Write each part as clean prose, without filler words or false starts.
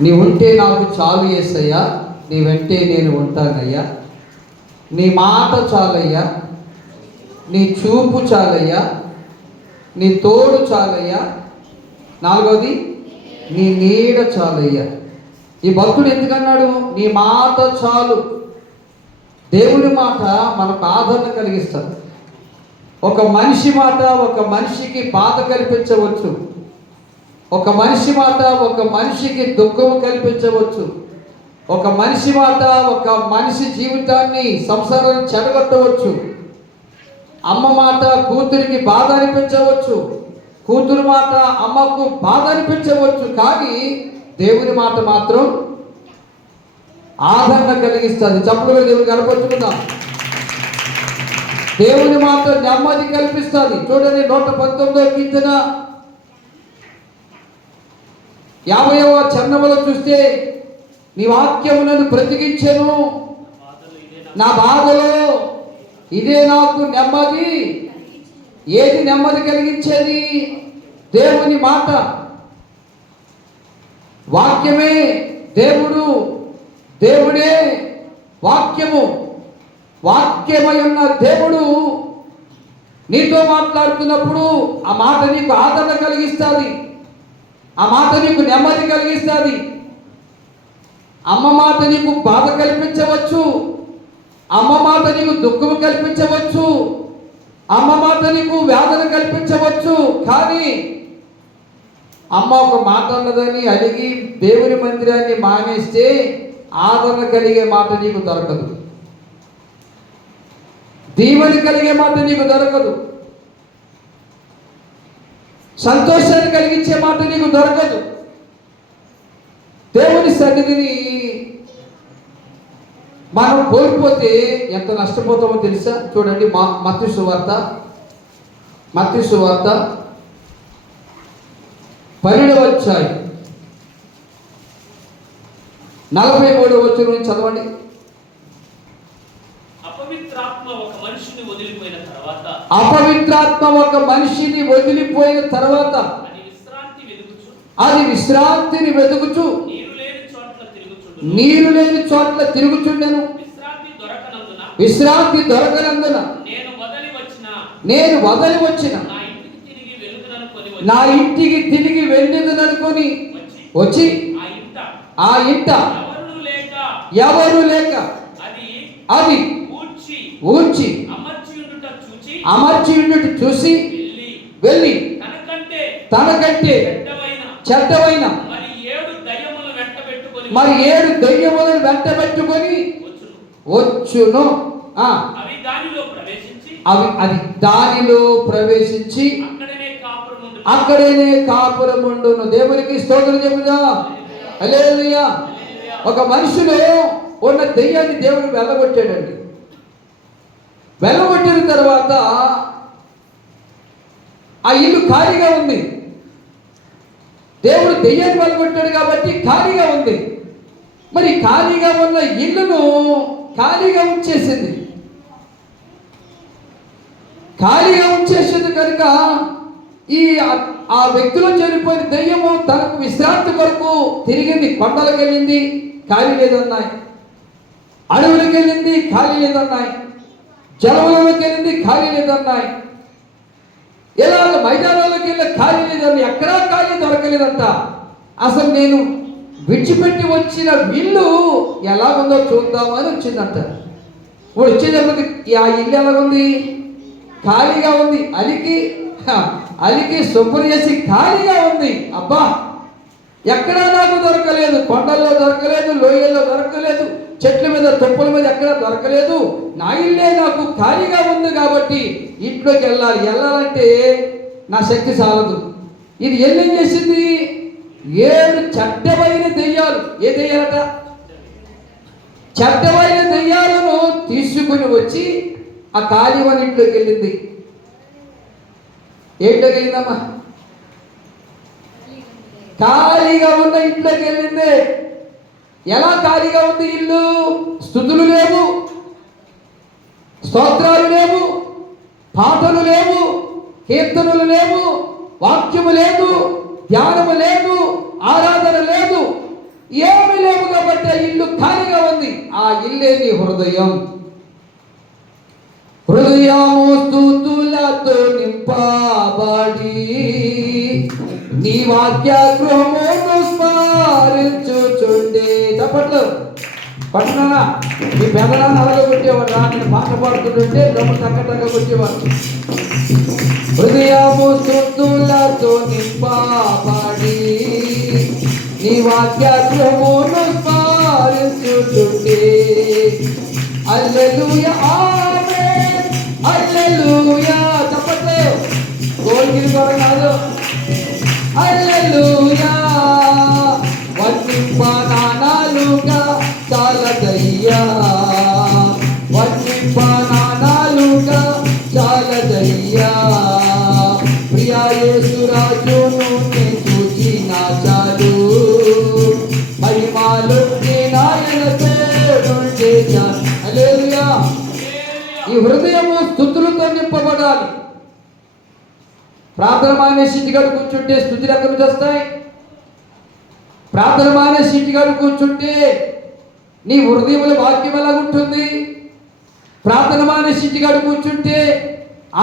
నీ ఉంటే నాకు చాలు యేసయ్యా, నీ వెంటే నేను ఉంటానయ్యా. నీ మాట చాలయ్యా, నీ చూపు చాలయ్యా, నీ తోడు చాలయ్యా. నాలుగవది నీ నీడ చాలయ్యా. ఈ భక్తుడు ఎందుకన్నాడు? నీ మాట చాలు. దేవుని మాట మనకు ఆదరణ కలిగిస్తుంది. ఒక మనిషి మాట ఒక మనిషికి బాధ కల్పించవచ్చు. ఒక మనిషి మాట ఒక మనిషికి దుఃఖము కల్పించవచ్చు. ఒక మనిషి మాట ఒక మనిషి జీవితాన్ని, సంసారాన్ని చెడగొట్టవచ్చు. అమ్మ మాట కూతురికి బాధ అనిపించవచ్చు. కూతురు మాట అమ్మకు బాధ అనిపించవచ్చు. కానీ దేవుని మాట మాత్రం ఆదరణ కలిగిస్తుంది. చప్పుడుగా దేవుని కనపరుచుకుందాం. దేవుని మాట నెమ్మది కల్పిస్తుంది. చూడండి 119వ కీర్తన 50వ చరణంలో చూస్తే, నీ వాక్యములను బ్రతికించెను, నా బాధలో ఇదే నాకు నెమ్మది. ఏది నెమ్మది కలిగించేది? దేవుని మాట. వాక్యమే దేవుడు, దేవుడే వాక్యము. వాక్యమై ఉన్న దేవుడు నీతో మాట్లాడుతున్నప్పుడు ఆ మాట నీకు ఆదరణ కలిగిస్తుంది. ఆ మాట నీకు నెమ్మది కలిగిస్తుంది. అమ్మ మాట నీకు బాధ కల్పించవచ్చు. అమ్మ మాట నీకు దుఃఖం కల్పించవచ్చు. అమ్మ మాట నీకు వేదన కల్పించవచ్చు. కానీ అమ్మ ఒక మాట అన్నదని అడిగి దేవుని మందిరాన్ని మానేస్తే ఆదరణ కలిగే మాట నీకు దొరకదు. దీవెన కలిగే మాట నీకు దొరకదు. సంతోషాన్ని కలిగించే మాట నీకు దొరకదు. దేవుని సన్నిధిని మనం కోల్పోతే ఎంత నష్టపోతామో తెలుసా? చూడండి, మత్తయి సువార్త 12వ అధ్యాయం 43వ వచనం చదవండి. అపవిత్రాత్మ ఒక మనిషిని వదిలిపోయిన తర్వాత అది విశ్రాంతిని వెతుకుచు నీరు లేని చోట్ల తిరుగుచుండెను. విశ్రాంతి దొరకనందున నేను వదలి వచ్చిన నా ఇంటికి తిరిగి వెళ్ళేదనుకొని వచ్చి ఆ ఇంట ఎవరు లేక అది ఊడ్చి అమర్చి ఉండుట చూసి వెళ్ళి తనకంటే చెడ్డవైన మరి 7 దయ్యములను వెంట పెట్టుకొని వచ్చును. అది దానిలో ప్రవేశించి అక్కడనే కాపురముండును. దేవునికి స్తోత్రం చెబుదాం. హల్లెలూయా. ఒక మనిషిలో ఉన్న దెయ్యాన్ని దేవుడు వెళ్ళగొట్టాడండి. వెళ్ళగొట్టిన తర్వాత ఆ ఇల్లు ఖాళీగా ఉంది. దేవుడు దెయ్యాన్ని వెళ్ళగొట్టాడు కాబట్టి ఖాళీగా ఉంది. మరి ఖాళీగా ఉన్న ఇల్లును ఖాళీగా ఉంచేసింది. ఖాళీగా ఉంచేసింది కనుక ఆ వ్యక్తిలో చనిపోయిన దెయ్యము తనకు విశ్రాంతి కొరకు తిరిగింది. కొండలకు వెళ్ళింది, ఖాళీ లేదన్నాయి. అడవులకు వెళ్ళింది, ఖాళీ లేదన్నాయి. జలములలోకి వెళ్ళింది, ఖాళీ లేదన్నాయి. ఇలా మైదానాలకు వెళ్ళి ఖాళీ లేదన్నాయి. ఎక్కడా ఖాళీ దొరకలేదంట. అసలు నేను విడిచిపెట్టి వచ్చిన ఇల్లు ఎలా ఉందో చూద్దామని వచ్చిందంట. ఇప్పుడు వచ్చేటప్పటికి ఆ ఇల్లు ఎలాగుంది? ఖాళీగా ఉంది. అలికి శుభ్రం చేసి ఖాళీగా ఉంది. అబ్బా, ఎక్కడా నాకు దొరకలేదు. కొండల్లో దొరకలేదు, లోయల్లో దొరకలేదు, చెట్ల మీద తుప్పల మీద ఎక్కడా దొరకలేదు. నా ఇల్లే నాకు ఖాళీగా ఉంది కాబట్టి ఇంట్లోకి వెళ్ళాలంటే నా శక్తి చాలదు. ఇది ఏం చేసింది? 7 చెడ్డమైన దెయ్యాలు. ఏ దెయ్యాలట? చెడ్డమైన దెయ్యాలను తీసుకుని వచ్చి ఆ ఖాళీవని ఇంట్లోకి వెళ్ళింది. ఏంట్లోకి వెళ్ళిందమ్మా? ఖాళీగా ఉన్న ఇంట్లోకి వెళ్ళింది. ఎలా ఖాళీగా ఉంది ఇల్లు? స్తుతులు లేవు, స్తోత్రాలు లేవు, పాటలు లేవు, కీర్తనలు లేవు, వాక్యము లేదు, ధ్యానము లేదు, ఆరాధన లేదు. ఏమి లేవు కాబట్టి ఆ ఇల్లు ఖాళీగా ఉంది. ఆ ఇల్లే నీ హృదయం. హృదయము స్తుతులతో నింపబడి నీ వాక్య గృహమును స్మరించుచుండే. చప్పట్లు పట్టునా. మీ పెదనాన్ని అలాగే కొట్టేవాడు. నేను పాట పాడుతుంటే డబ్బు టక్క కొట్టేవాడు. హృదయము స్తుతులతో నింపబడి నీ వాక్య గృహమును స్మరించుచుండే. హల్లెలూయా ఆమేన్ హల్లెలూయా. చప్పట్లు గోల్గిరి కూడా కాదు. హల్లెలూయా. వర్ణింపనాలుగా చాలదయ్యా, వర్ణింపనాలుగా చాలదయ్యా. ప్రియా యేసురాజును నేను చూచిన చాలు, మహిమాలు నాయన తోడుండే చాలు. హల్లెలూయా. ఈ హృదయము స్తుతులతో నింపబడాలి. ప్రార్థన మానేసి ఇంటికాడ కూర్చుంటే స్తుతులు ఎక్కడి నుంచి వస్తాయి? ప్రార్థన మానేసి ఇంటికాడ కూర్చుంటే నీ హృదయంలో వాక్యం ఎలా ఉంటుంది? ప్రార్థన మానేసి ఇంటికాడ కూర్చుంటే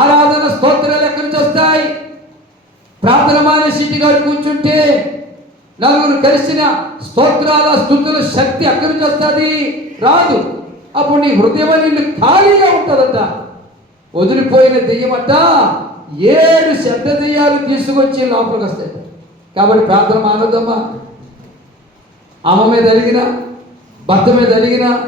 ఆరాధన స్తోత్రాలు ఎక్కడి నుంచి వస్తాయి? ప్రార్థన మానేసి ఇంటికాడ కూర్చుంటే నలుగురు కలిసిన స్తోత్రాల స్తుతుల శక్తి ఎక్కడి నుంచి వస్తుంది? రాదు. అప్పుడు నీ హృదయం నీళ్ళు ఖాళీగా ఉంటుందట. వదిలిపోయిన దెయ్యమట 7 చెడ్డ దెయ్యాలు తీసుకొచ్చి లోపలికి వస్తాయి. కాబట్టి ప్రార్థన మానొద్దమ్మా. అమ్మ మీద అలిగినా, భర్త మీద అలిగినా,